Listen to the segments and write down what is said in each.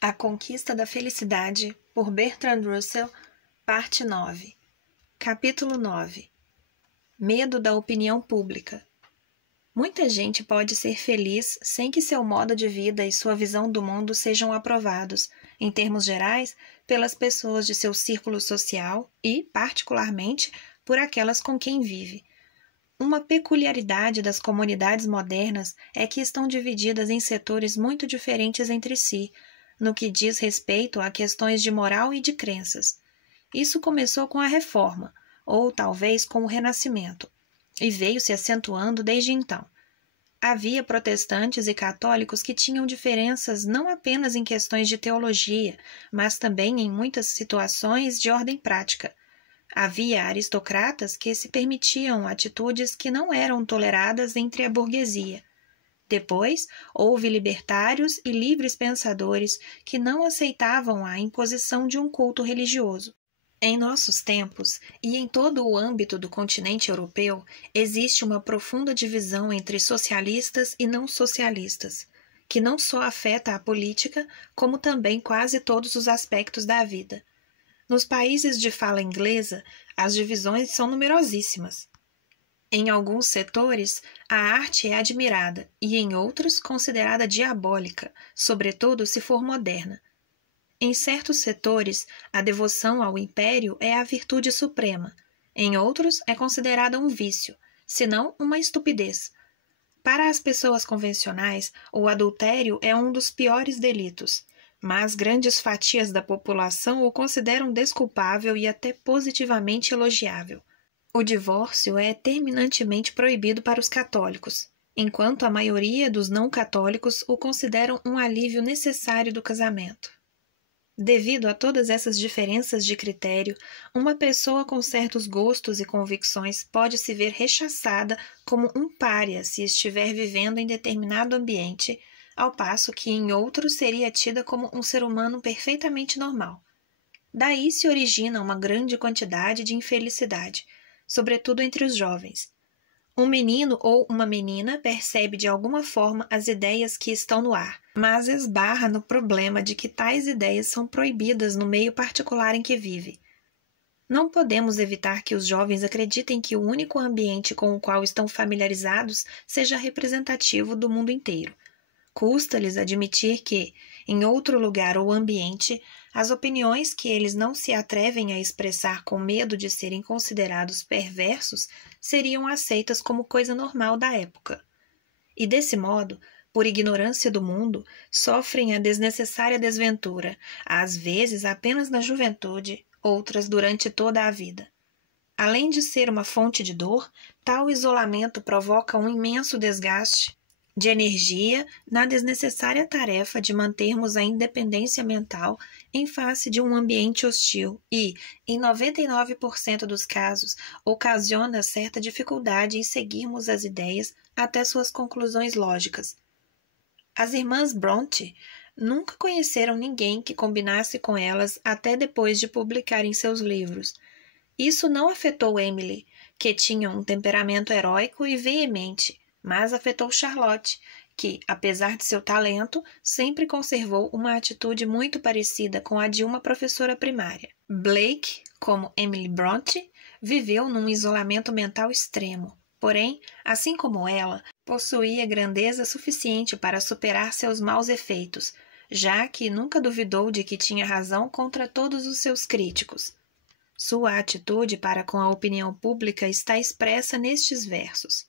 A Conquista da Felicidade, por Bertrand Russell, parte 9. Capítulo 9. Medo da opinião pública. Muita gente pode ser feliz sem que seu modo de vida e sua visão do mundo sejam aprovados, em termos gerais, pelas pessoas de seu círculo social e, particularmente, por aquelas com quem vive. Uma peculiaridade das comunidades modernas é que estão divididas em setores muito diferentes entre si, no que diz respeito a questões de moral e de crenças. Isso começou com a Reforma, ou talvez com o Renascimento, e veio se acentuando desde então. Havia protestantes e católicos que tinham diferenças não apenas em questões de teologia, mas também em muitas situações de ordem prática. Havia aristocratas que se permitiam atitudes que não eram toleradas entre a burguesia. Depois, houve libertários e livres pensadores que não aceitavam a imposição de um culto religioso. Em nossos tempos, e em todo o âmbito do continente europeu, existe uma profunda divisão entre socialistas e não socialistas, que não só afeta a política, como também quase todos os aspectos da vida. Nos países de fala inglesa, as divisões são numerosíssimas. Em alguns setores, a arte é admirada e em outros considerada diabólica, sobretudo se for moderna. Em certos setores, a devoção ao império é a virtude suprema. Em outros, é considerada um vício, se não uma estupidez. Para as pessoas convencionais, o adultério é um dos piores delitos, mas grandes fatias da população o consideram desculpável e até positivamente elogiável. O divórcio é terminantemente proibido para os católicos, enquanto a maioria dos não católicos o consideram um alívio necessário do casamento. Devido a todas essas diferenças de critério, uma pessoa com certos gostos e convicções pode se ver rechaçada como um pária se estiver vivendo em determinado ambiente, ao passo que em outro seria tida como um ser humano perfeitamente normal. Daí se origina uma grande quantidade de infelicidade, sobretudo entre os jovens. Um menino ou uma menina percebe de alguma forma as ideias que estão no ar, mas esbarra no problema de que tais ideias são proibidas no meio particular em que vive. Não podemos evitar que os jovens acreditem que o único ambiente com o qual estão familiarizados seja representativo do mundo inteiro. Custa-lhes admitir que, em outro lugar ou ambiente, as opiniões que eles não se atrevem a expressar com medo de serem considerados perversos seriam aceitas como coisa normal da época. E desse modo, por ignorância do mundo, sofrem a desnecessária desventura, às vezes apenas na juventude, outras durante toda a vida. Além de ser uma fonte de dor, tal isolamento provoca um imenso desgaste de energia na desnecessária tarefa de mantermos a independência mental em face de um ambiente hostil e, em 99% dos casos, ocasiona certa dificuldade em seguirmos as ideias até suas conclusões lógicas. As irmãs Brontë nunca conheceram ninguém que combinasse com elas até depois de publicarem seus livros. Isso não afetou Emily, que tinha um temperamento heróico e veemente, mas afetou Charlotte, que, apesar de seu talento, sempre conservou uma atitude muito parecida com a de uma professora primária. Blake, como Emily Brontë, viveu num isolamento mental extremo, porém, assim como ela, possuía grandeza suficiente para superar seus maus efeitos, já que nunca duvidou de que tinha razão contra todos os seus críticos. Sua atitude para com a opinião pública está expressa nestes versos.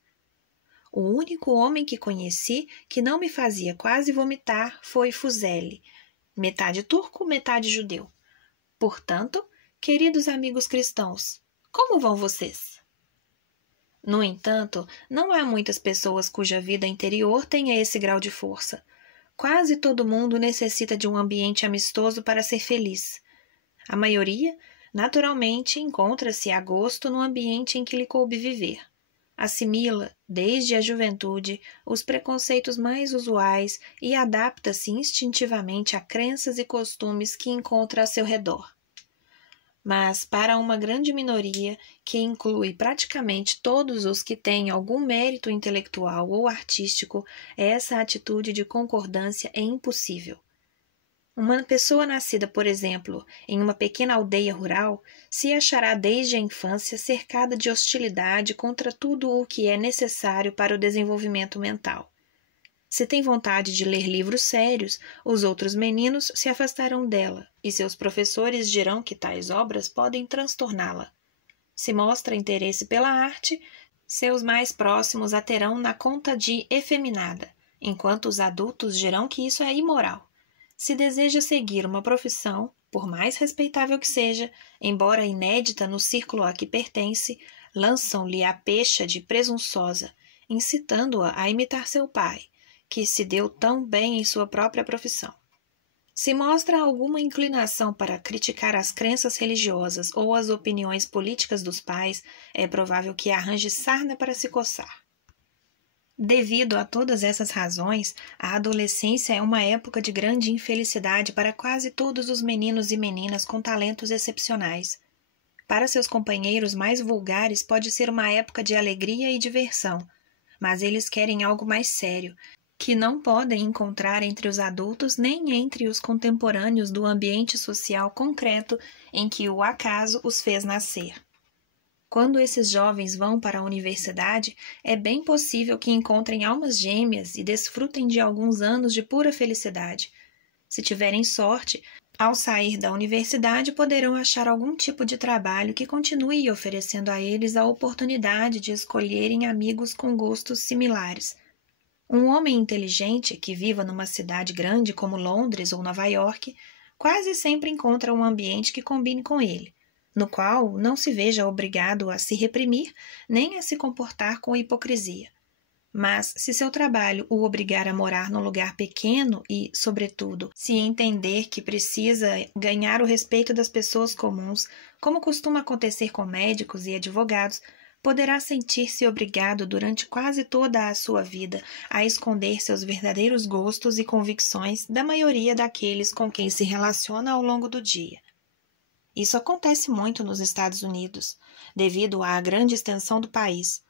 O único homem que conheci que não me fazia quase vomitar foi Fuseli, metade turco, metade judeu. Portanto, queridos amigos cristãos, como vão vocês? No entanto, não há muitas pessoas cuja vida interior tenha esse grau de força. Quase todo mundo necessita de um ambiente amistoso para ser feliz. A maioria, naturalmente, encontra-se a gosto no ambiente em que lhe coube viver. Assimila, desde a juventude, os preconceitos mais usuais e adapta-se instintivamente a crenças e costumes que encontra a seu redor. Mas, para uma grande minoria, que inclui praticamente todos os que têm algum mérito intelectual ou artístico, essa atitude de concordância é impossível. Uma pessoa nascida, por exemplo, em uma pequena aldeia rural, se achará desde a infância cercada de hostilidade contra tudo o que é necessário para o desenvolvimento mental. Se tem vontade de ler livros sérios, os outros meninos se afastarão dela, e seus professores dirão que tais obras podem transtorná-la. Se mostra interesse pela arte, seus mais próximos a terão na conta de efeminada, enquanto os adultos dirão que isso é imoral. Se deseja seguir uma profissão, por mais respeitável que seja, embora inédita no círculo a que pertence, lançam-lhe a pecha de presunçosa, incitando-a a imitar seu pai, que se deu tão bem em sua própria profissão. Se mostra alguma inclinação para criticar as crenças religiosas ou as opiniões políticas dos pais, é provável que arranje sarna para se coçar. Devido a todas essas razões, a adolescência é uma época de grande infelicidade para quase todos os meninos e meninas com talentos excepcionais. Para seus companheiros mais vulgares pode ser uma época de alegria e diversão, mas eles querem algo mais sério, que não podem encontrar entre os adultos nem entre os contemporâneos do ambiente social concreto em que o acaso os fez nascer. Quando esses jovens vão para a universidade, é bem possível que encontrem almas gêmeas e desfrutem de alguns anos de pura felicidade. Se tiverem sorte, ao sair da universidade poderão achar algum tipo de trabalho que continue oferecendo a eles a oportunidade de escolherem amigos com gostos similares. Um homem inteligente que viva numa cidade grande como Londres ou Nova York quase sempre encontra um ambiente que combine com ele, no qual não se veja obrigado a se reprimir nem a se comportar com hipocrisia. Mas, se seu trabalho o obrigar a morar num lugar pequeno e, sobretudo, se entender que precisa ganhar o respeito das pessoas comuns, como costuma acontecer com médicos e advogados, poderá sentir-se obrigado durante quase toda a sua vida a esconder seus verdadeiros gostos e convicções da maioria daqueles com quem se relaciona ao longo do dia. Isso acontece muito nos Estados Unidos, devido à grande extensão do país.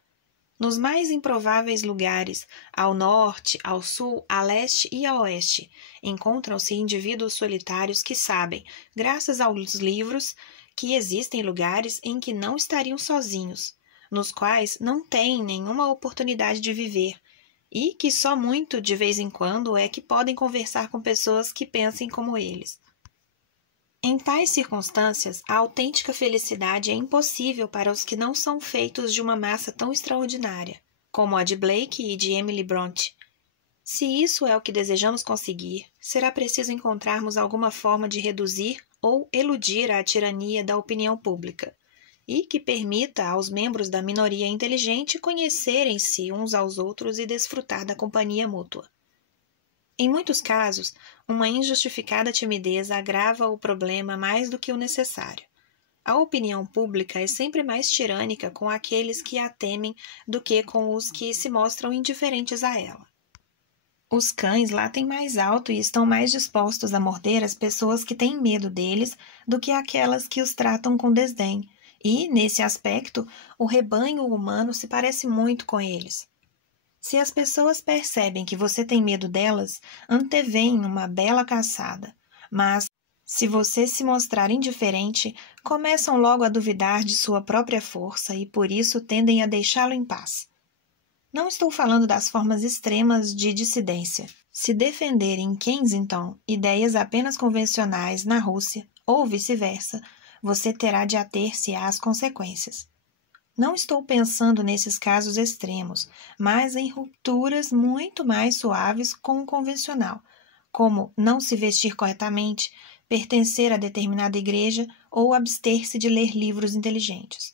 Nos mais improváveis lugares, ao norte, ao sul, a leste e a oeste, encontram-se indivíduos solitários que sabem, graças aos livros, que existem lugares em que não estariam sozinhos, nos quais não têm nenhuma oportunidade de viver, e que só muito de vez em quando é que podem conversar com pessoas que pensem como eles. Em tais circunstâncias, a autêntica felicidade é impossível para os que não são feitos de uma massa tão extraordinária, como a de Blake e de Emily Brontë. Se isso é o que desejamos conseguir, será preciso encontrarmos alguma forma de reduzir ou eludir a tirania da opinião pública, e que permita aos membros da minoria inteligente conhecerem-se uns aos outros e desfrutar da companhia mútua. Em muitos casos, uma injustificada timidez agrava o problema mais do que o necessário. A opinião pública é sempre mais tirânica com aqueles que a temem do que com os que se mostram indiferentes a ela. Os cães latem mais alto e estão mais dispostos a morder as pessoas que têm medo deles do que aquelas que os tratam com desdém, e, nesse aspecto, o rebanho humano se parece muito com eles. Se as pessoas percebem que você tem medo delas, antevêm uma bela caçada, mas, se você se mostrar indiferente, começam logo a duvidar de sua própria força e por isso tendem a deixá-lo em paz. Não estou falando das formas extremas de dissidência. Se defender em Kensington ideias apenas convencionais na Rússia, ou vice-versa, você terá de ater-se às consequências. Não estou pensando nesses casos extremos, mas em rupturas muito mais suaves com o convencional, como não se vestir corretamente, pertencer a determinada igreja ou abster-se de ler livros inteligentes.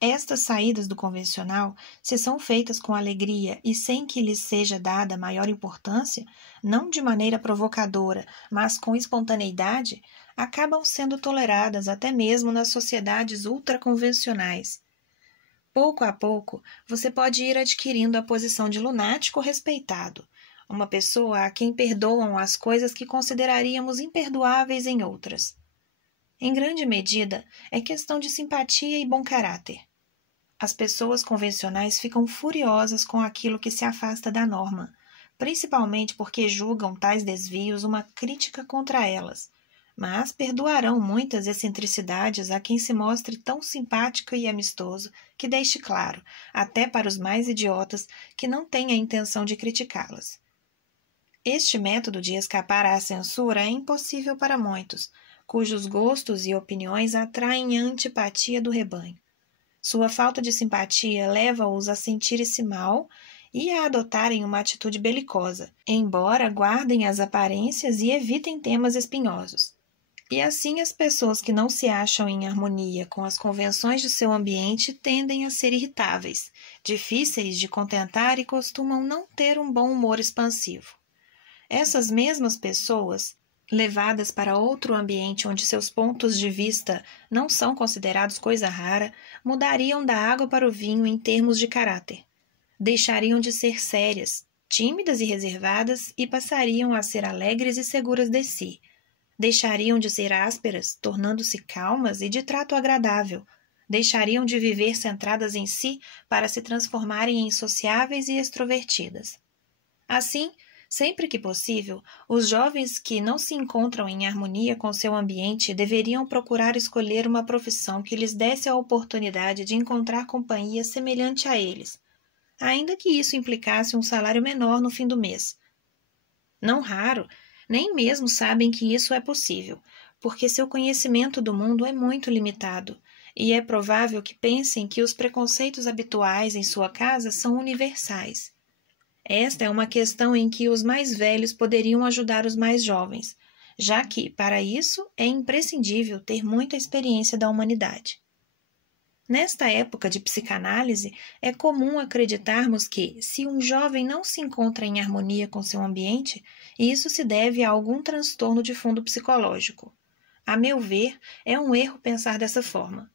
Estas saídas do convencional, se são feitas com alegria e sem que lhes seja dada maior importância, não de maneira provocadora, mas com espontaneidade, acabam sendo toleradas até mesmo nas sociedades ultraconvencionais. Pouco a pouco, você pode ir adquirindo a posição de lunático respeitado, uma pessoa a quem perdoam as coisas que consideraríamos imperdoáveis em outras. Em grande medida, é questão de simpatia e bom caráter. As pessoas convencionais ficam furiosas com aquilo que se afasta da norma, principalmente porque julgam tais desvios uma crítica contra elas, mas perdoarão muitas excentricidades a quem se mostre tão simpático e amistoso que deixe claro, até para os mais idiotas, que não tem a intenção de criticá-las. Este método de escapar à censura é impossível para muitos, cujos gostos e opiniões atraem a antipatia do rebanho. Sua falta de simpatia leva-os a sentirem-se mal e a adotarem uma atitude belicosa, embora guardem as aparências e evitem temas espinhosos. E assim as pessoas que não se acham em harmonia com as convenções de seu ambiente tendem a ser irritáveis, difíceis de contentar e costumam não ter um bom humor expansivo. Essas mesmas pessoas, levadas para outro ambiente onde seus pontos de vista não são considerados coisa rara, mudariam da água para o vinho em termos de caráter. Deixariam de ser sérias, tímidas e reservadas e passariam a ser alegres e seguras de si. Deixariam de ser ásperas, tornando-se calmas e de trato agradável. Deixariam de viver centradas em si para se transformarem em sociáveis e extrovertidas. Assim, sempre que possível, os jovens que não se encontram em harmonia com seu ambiente deveriam procurar escolher uma profissão que lhes desse a oportunidade de encontrar companhia semelhante a eles, ainda que isso implicasse um salário menor no fim do mês. Não raro, nem mesmo sabem que isso é possível, porque seu conhecimento do mundo é muito limitado, e é provável que pensem que os preconceitos habituais em sua casa são universais. Esta é uma questão em que os mais velhos poderiam ajudar os mais jovens, já que, para isso, é imprescindível ter muita experiência da humanidade. Nesta época de psicanálise, é comum acreditarmos que, se um jovem não se encontra em harmonia com seu ambiente, isso se deve a algum transtorno de fundo psicológico. A meu ver, é um erro pensar dessa forma.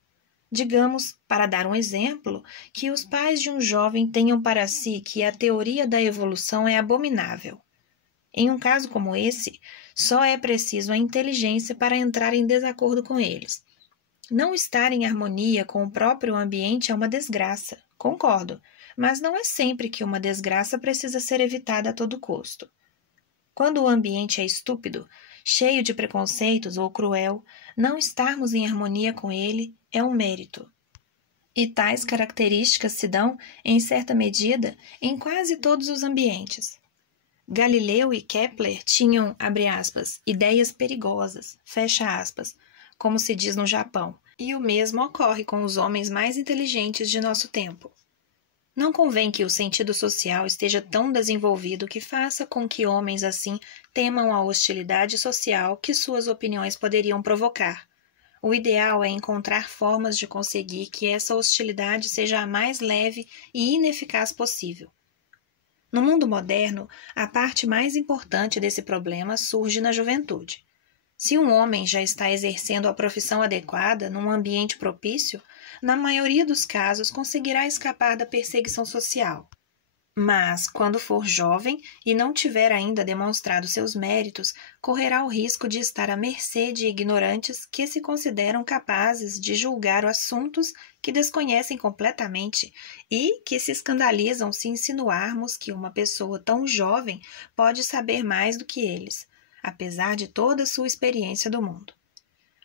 Digamos, para dar um exemplo, que os pais de um jovem tenham para si que a teoria da evolução é abominável. Em um caso como esse, só é preciso a inteligência para entrar em desacordo com eles. Não estar em harmonia com o próprio ambiente é uma desgraça, concordo, mas não é sempre que uma desgraça precisa ser evitada a todo custo. Quando o ambiente é estúpido, cheio de preconceitos ou cruel, não estarmos em harmonia com ele é um mérito. E tais características se dão, em certa medida, em quase todos os ambientes. Galileu e Kepler tinham, abre aspas, ideias perigosas, fecha aspas, como se diz no Japão, e o mesmo ocorre com os homens mais inteligentes de nosso tempo. Não convém que o sentido social esteja tão desenvolvido que faça com que homens assim temam a hostilidade social que suas opiniões poderiam provocar. O ideal é encontrar formas de conseguir que essa hostilidade seja a mais leve e ineficaz possível. No mundo moderno, a parte mais importante desse problema surge na juventude. Se um homem já está exercendo a profissão adequada num ambiente propício, na maioria dos casos conseguirá escapar da perseguição social. Mas, quando for jovem e não tiver ainda demonstrado seus méritos, correrá o risco de estar à mercê de ignorantes que se consideram capazes de julgar assuntos que desconhecem completamente e que se escandalizam se insinuarmos que uma pessoa tão jovem pode saber mais do que eles, apesar de toda a sua experiência do mundo.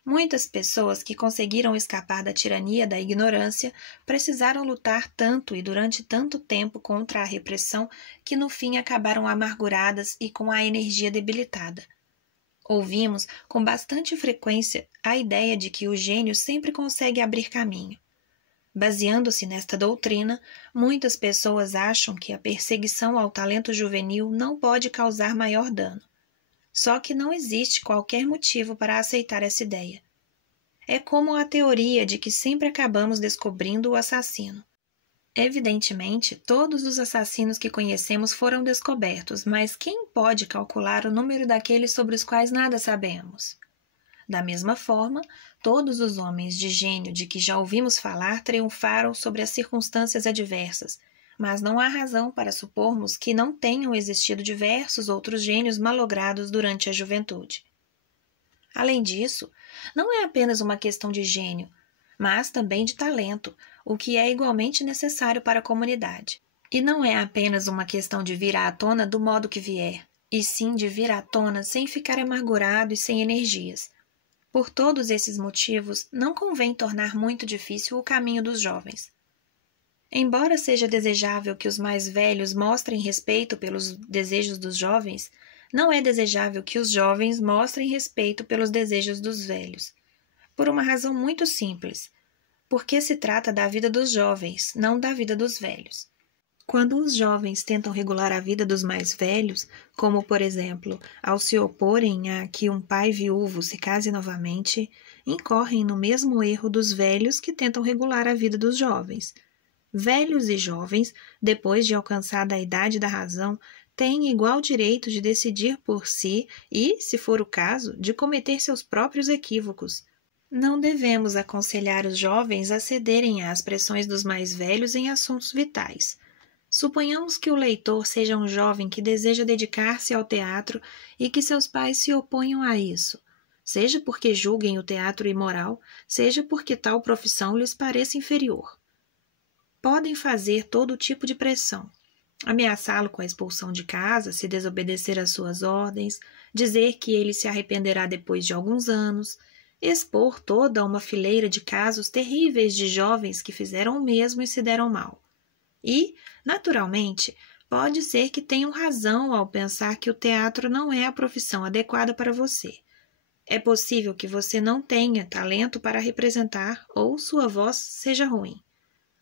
Muitas pessoas que conseguiram escapar da tirania da ignorância precisaram lutar tanto e durante tanto tempo contra a repressão que no fim acabaram amarguradas e com a energia debilitada. Ouvimos com bastante frequência a ideia de que o gênio sempre consegue abrir caminho. Baseando-se nesta doutrina, muitas pessoas acham que a perseguição ao talento juvenil não pode causar maior dano. Só que não existe qualquer motivo para aceitar essa ideia. É como a teoria de que sempre acabamos descobrindo o assassino. Evidentemente, todos os assassinos que conhecemos foram descobertos, mas quem pode calcular o número daqueles sobre os quais nada sabemos? Da mesma forma, todos os homens de gênio de que já ouvimos falar triunfaram sobre as circunstâncias adversas, mas não há razão para supormos que não tenham existido diversos outros gênios malogrados durante a juventude. Além disso, não é apenas uma questão de gênio, mas também de talento, o que é igualmente necessário para a comunidade. E não é apenas uma questão de vir à tona do modo que vier, e sim de vir à tona sem ficar amargurado e sem energias. Por todos esses motivos, não convém tornar muito difícil o caminho dos jovens. Embora seja desejável que os mais velhos mostrem respeito pelos desejos dos jovens, não é desejável que os jovens mostrem respeito pelos desejos dos velhos. Por uma razão muito simples, porque se trata da vida dos jovens, não da vida dos velhos. Quando os jovens tentam regular a vida dos mais velhos, como, por exemplo, ao se oporem a que um pai viúvo se case novamente, incorrem no mesmo erro dos velhos que tentam regular a vida dos jovens. Velhos e jovens, depois de alcançada a idade da razão, têm igual direito de decidir por si e, se for o caso, de cometer seus próprios equívocos. Não devemos aconselhar os jovens a cederem às pressões dos mais velhos em assuntos vitais. Suponhamos que o leitor seja um jovem que deseja dedicar-se ao teatro e que seus pais se oponham a isso, seja porque julguem o teatro imoral, seja porque tal profissão lhes pareça inferior. Podem fazer todo tipo de pressão, ameaçá-lo com a expulsão de casa se desobedecer às suas ordens, dizer que ele se arrependerá depois de alguns anos, expor toda uma fileira de casos terríveis de jovens que fizeram o mesmo e se deram mal. E, naturalmente, pode ser que tenham razão ao pensar que o teatro não é a profissão adequada para você. É possível que você não tenha talento para representar ou sua voz seja ruim.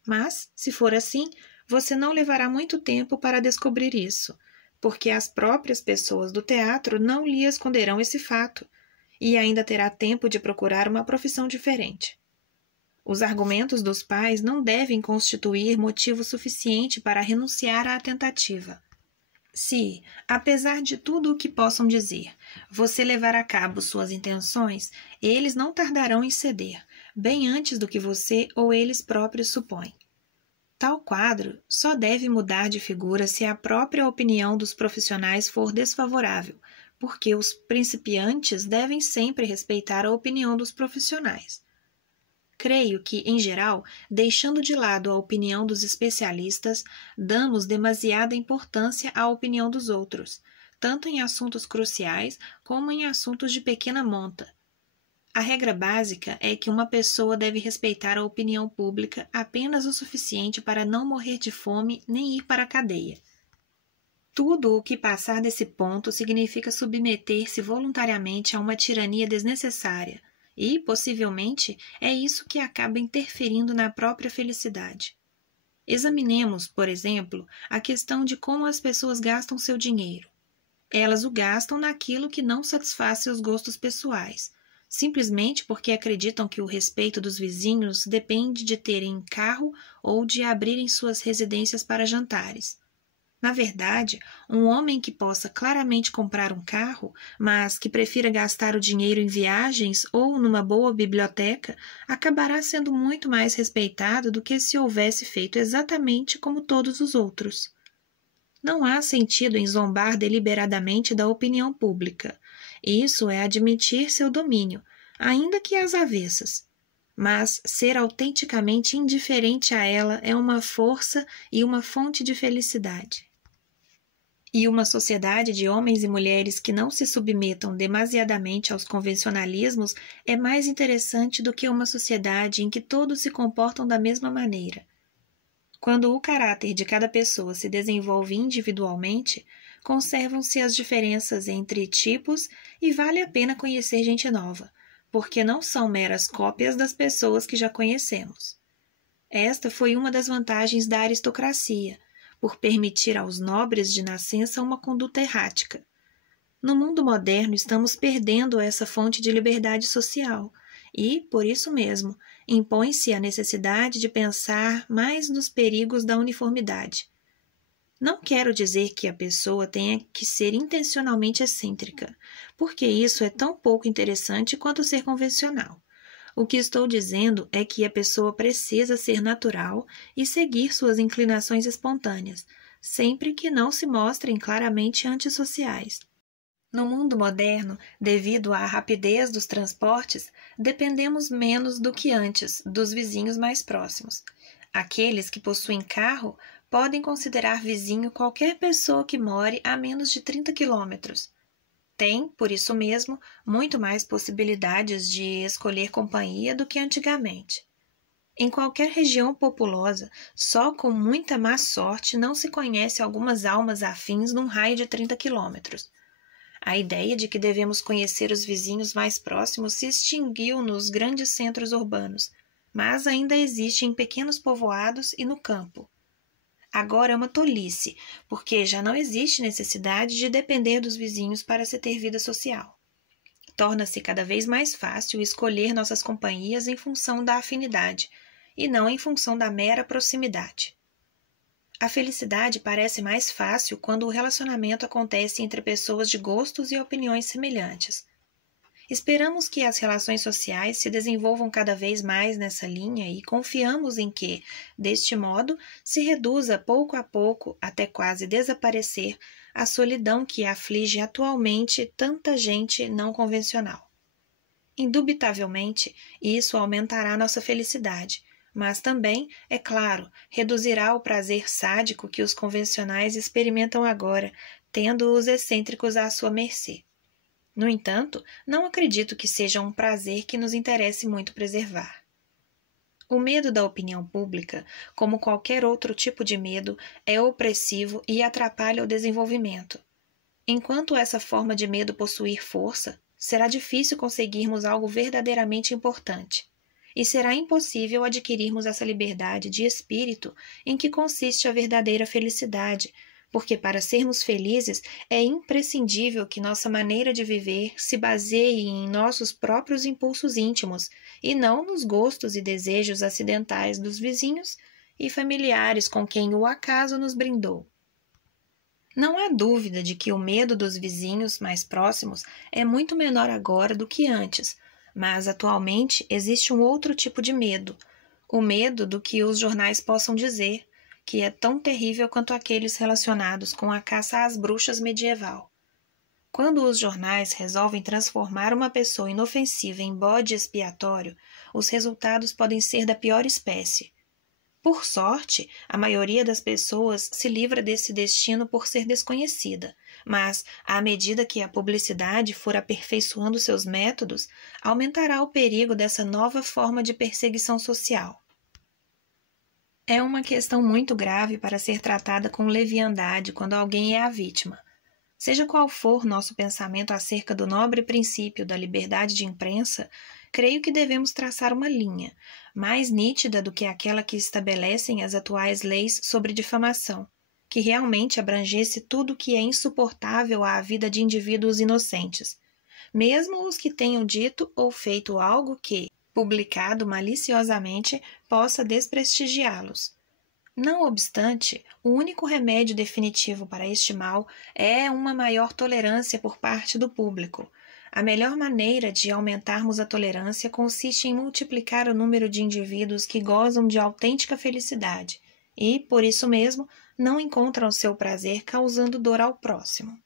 Mas, se for assim, você não levará muito tempo para descobrir isso, porque as próprias pessoas do teatro não lhe esconderão esse fato, e ainda terá tempo de procurar uma profissão diferente. Os argumentos dos pais não devem constituir motivo suficiente para renunciar à tentativa. Se, apesar de tudo o que possam dizer, você levar a cabo suas intenções, eles não tardarão em ceder, bem antes do que você ou eles próprios supõem. Tal quadro só deve mudar de figura se a própria opinião dos profissionais for desfavorável, porque os principiantes devem sempre respeitar a opinião dos profissionais. Creio que, em geral, deixando de lado a opinião dos especialistas, damos demasiada importância à opinião dos outros, tanto em assuntos cruciais como em assuntos de pequena monta. A regra básica é que uma pessoa deve respeitar a opinião pública apenas o suficiente para não morrer de fome nem ir para a cadeia. Tudo o que passar desse ponto significa submeter-se voluntariamente a uma tirania desnecessária, e, possivelmente, é isso que acaba interferindo na própria felicidade. Examinemos, por exemplo, a questão de como as pessoas gastam seu dinheiro. Elas o gastam naquilo que não satisfaz seus gostos pessoais, simplesmente porque acreditam que o respeito dos vizinhos depende de terem carro ou de abrirem suas residências para jantares. Na verdade, um homem que possa claramente comprar um carro, mas que prefira gastar o dinheiro em viagens ou numa boa biblioteca, acabará sendo muito mais respeitado do que se houvesse feito exatamente como todos os outros. Não há sentido em zombar deliberadamente da opinião pública. Isso é admitir seu domínio, ainda que às avessas. Mas ser autenticamente indiferente a ela é uma força e uma fonte de felicidade. E uma sociedade de homens e mulheres que não se submetam demasiadamente aos convencionalismos é mais interessante do que uma sociedade em que todos se comportam da mesma maneira. Quando o caráter de cada pessoa se desenvolve individualmente, conservam-se as diferenças entre tipos e vale a pena conhecer gente nova, porque não são meras cópias das pessoas que já conhecemos. Esta foi uma das vantagens da aristocracia, por permitir aos nobres de nascença uma conduta errática. No mundo moderno, estamos perdendo essa fonte de liberdade social e, por isso mesmo, impõe-se a necessidade de pensar mais nos perigos da uniformidade. Não quero dizer que a pessoa tenha que ser intencionalmente excêntrica, porque isso é tão pouco interessante quanto ser convencional. O que estou dizendo é que a pessoa precisa ser natural e seguir suas inclinações espontâneas, sempre que não se mostrem claramente antissociais. No mundo moderno, devido à rapidez dos transportes, dependemos menos do que antes dos vizinhos mais próximos. Aqueles que possuem carro podem considerar vizinho qualquer pessoa que more a menos de 30 quilômetros. Têm, por isso mesmo, muito mais possibilidades de escolher companhia do que antigamente. Em qualquer região populosa, só com muita má sorte não se conhece algumas almas afins num raio de 30 quilômetros. A ideia de que devemos conhecer os vizinhos mais próximos se extinguiu nos grandes centros urbanos, mas ainda existe em pequenos povoados e no campo. Agora é uma tolice, porque já não existe necessidade de depender dos vizinhos para se ter vida social. Torna-se cada vez mais fácil escolher nossas companhias em função da afinidade, e não em função da mera proximidade. A felicidade parece mais fácil quando o relacionamento acontece entre pessoas de gostos e opiniões semelhantes. Esperamos que as relações sociais se desenvolvam cada vez mais nessa linha e confiamos em que, deste modo, se reduza pouco a pouco, até quase desaparecer, a solidão que aflige atualmente tanta gente não convencional. Indubitavelmente, isso aumentará nossa felicidade, mas também, é claro, reduzirá o prazer sádico que os convencionais experimentam agora, tendo os excêntricos à sua mercê. No entanto, não acredito que seja um prazer que nos interesse muito preservar. O medo da opinião pública, como qualquer outro tipo de medo, é opressivo e atrapalha o desenvolvimento. Enquanto essa forma de medo possuir força, será difícil conseguirmos algo verdadeiramente importante. E será impossível adquirirmos essa liberdade de espírito em que consiste a verdadeira felicidade, porque para sermos felizes é imprescindível que nossa maneira de viver se baseie em nossos próprios impulsos íntimos e não nos gostos e desejos acidentais dos vizinhos e familiares com quem o acaso nos brindou. Não há dúvida de que o medo dos vizinhos mais próximos é muito menor agora do que antes, mas atualmente existe um outro tipo de medo, o medo do que os jornais possam dizer, que é tão terrível quanto aqueles relacionados com a caça às bruxas medieval. Quando os jornais resolvem transformar uma pessoa inofensiva em bode expiatório, os resultados podem ser da pior espécie. Por sorte, a maioria das pessoas se livra desse destino por ser desconhecida, mas, à medida que a publicidade for aperfeiçoando seus métodos, aumentará o perigo dessa nova forma de perseguição social. É uma questão muito grave para ser tratada com leviandade quando alguém é a vítima. Seja qual for nosso pensamento acerca do nobre princípio da liberdade de imprensa, creio que devemos traçar uma linha, mais nítida do que aquela que estabelecem as atuais leis sobre difamação, que realmente abrangesse tudo o que é insuportável à vida de indivíduos inocentes, mesmo os que tenham dito ou feito algo que, publicado maliciosamente, possa desprestigiá-los. Não obstante, o único remédio definitivo para este mal é uma maior tolerância por parte do público. A melhor maneira de aumentarmos a tolerância consiste em multiplicar o número de indivíduos que gozam de autêntica felicidade e, por isso mesmo, não encontram seu prazer causando dor ao próximo.